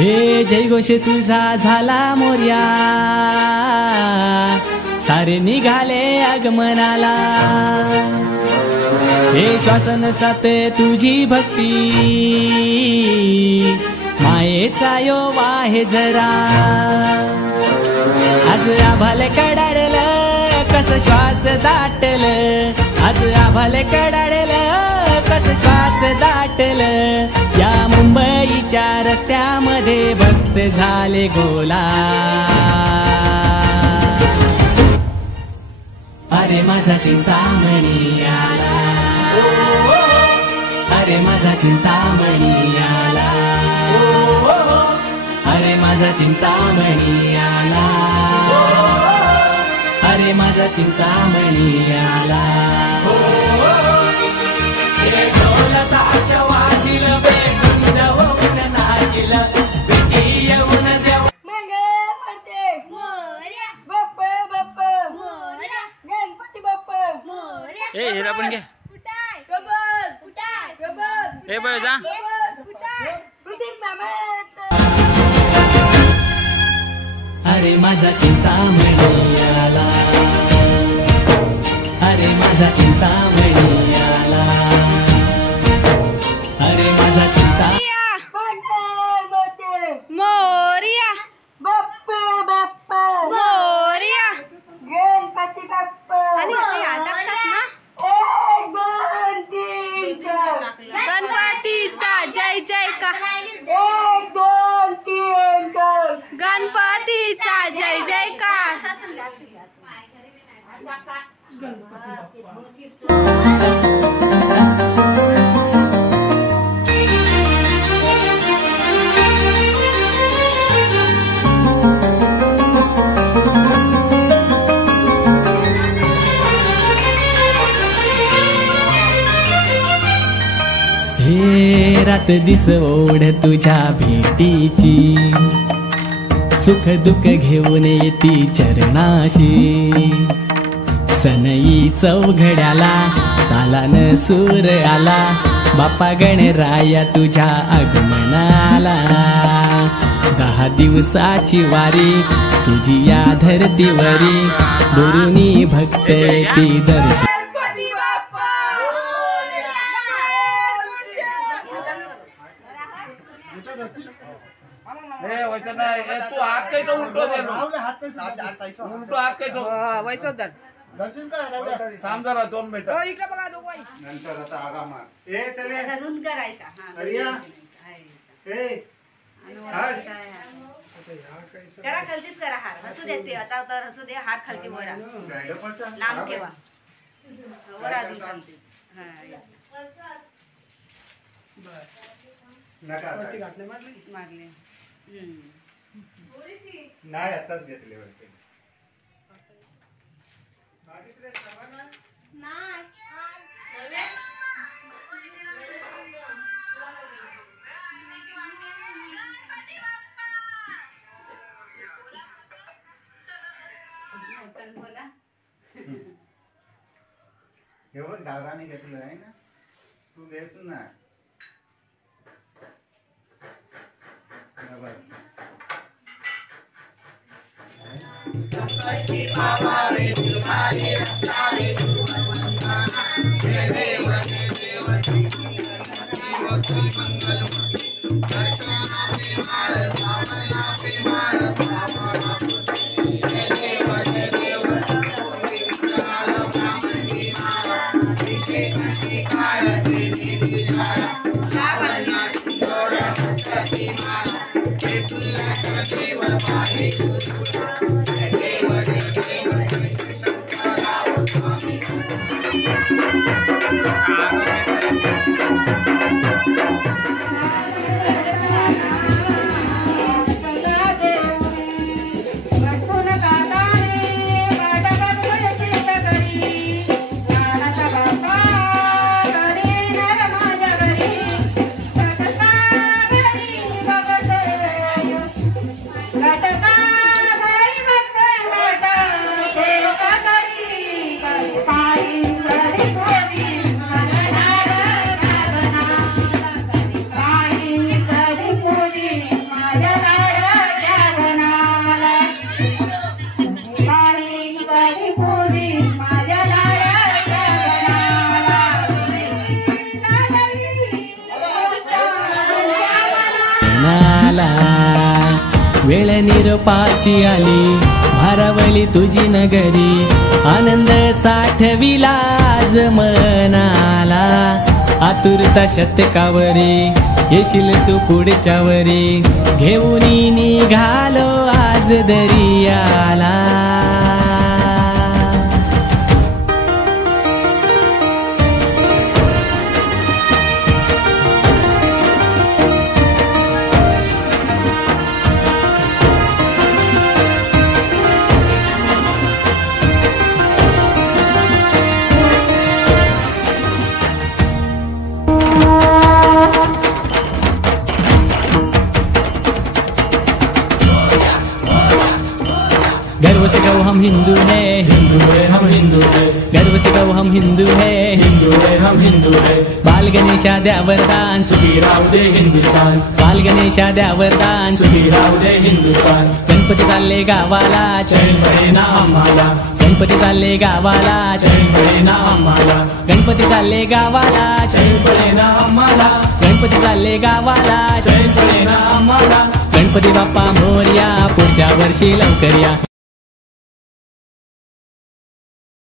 हे जयघोष तुझा झाला मोर्या, सारे निघाले आगमनाला। हे श्वासन सात तुझी भक्ती, मायेचा यो वाहे जरा। आज आभाल कडाडल कस श्वास दाटल, आज आभाल कडाडल कस श्वास दाटल। या मुंबईच्या रस्त्यामध्ये भक्त झाले गोला। अरे माझा चिंतामणी आला, अरे माझा चिंतामणी आला, अरे माझा चिंतामणी आला, अरे माझा चिंतामणी आला। हे ढोलता आशा वाजिल, बेगुंड होऊन नाचिल, बेटी येऊन देव मंगळावते मोरया, बाप्पा बाप्पा मोरया, गणपती बाप्पा मोरया। ए हिरा पण घ्या, उठाय गबर, उठाय गबर, ए बाय जा, उठाय उदित मामा। अरे माझा चिंतामणी आला, अरे माझा चिंतामणी आला, अरे माझा चिंता मोरया, बाप्पा बाप्पा मोरया, गणपती बाप्पा। एक दोन तीन चार, गणपतीचा जय जयकार, एक दोन तीन चार, गणपतीचा जय जयकार। हे रात दिस ओढ तुझ्या भेटीची, सुख दुःख घेऊन येती चरणाशी। सनई चौघड्याला तालान सूर आला, बाप्पा गणराया तुझ्या आगमनाला। 10 दिवसाची वारी तुझी या धरतीवरी, दुरुनी भक्त ती दर्शन। तू हात काही तो उलटो दे, उलटो हात काही तो वैसो दर दर्शन काय थांब जरा 2 मिनिटं। हो इकडे बघा दोघं नंतर आता आरामात ए चले धरून करायचा। अरिया ए हर्ष करा खालतीच करा हार, हसू देते आता तर हसू दे, हार खालती वरा जायला पडसा लांब ठेवा, वर अजून खालती। बस नका मारले नाही आताच घेतले वाटते। हे बघ दादाने घेतलं आहे ना, तू घ्यायच ना। आला. वेळ निरोपाची आली भारावली तुझी नगरी, आनंद साठविला आज मनाला. आतुरता शतकावरी येशील तू पुढच्या वरी, घेऊन निघालो आज दरियाला. गर्व से कहो हम हिंदू है, हिंदू है हम हिंदू है, गर्व से कहो हम हिंदू है. हिंदू है हम हिंदू है. बाल गणेशा द्या वरदान, सुखी राहू दे हिंदुस्तान, बाल गणेशा द्या वरदान. सुखी राहू दे हिंदुस्तान. गणपती चालले गावाला, चैन पडे ना आम्हाला, गणपती चालले गावाला, चैन पडे ना आम्हाला, गणपती चालले गावाला, चैन पडे ना आम्हाला, गणपती चालले गावाला. चैन पडे ना आम्हाला. गणपती बाप्पा मोरया, पुढच्या वर्षी लवकर या.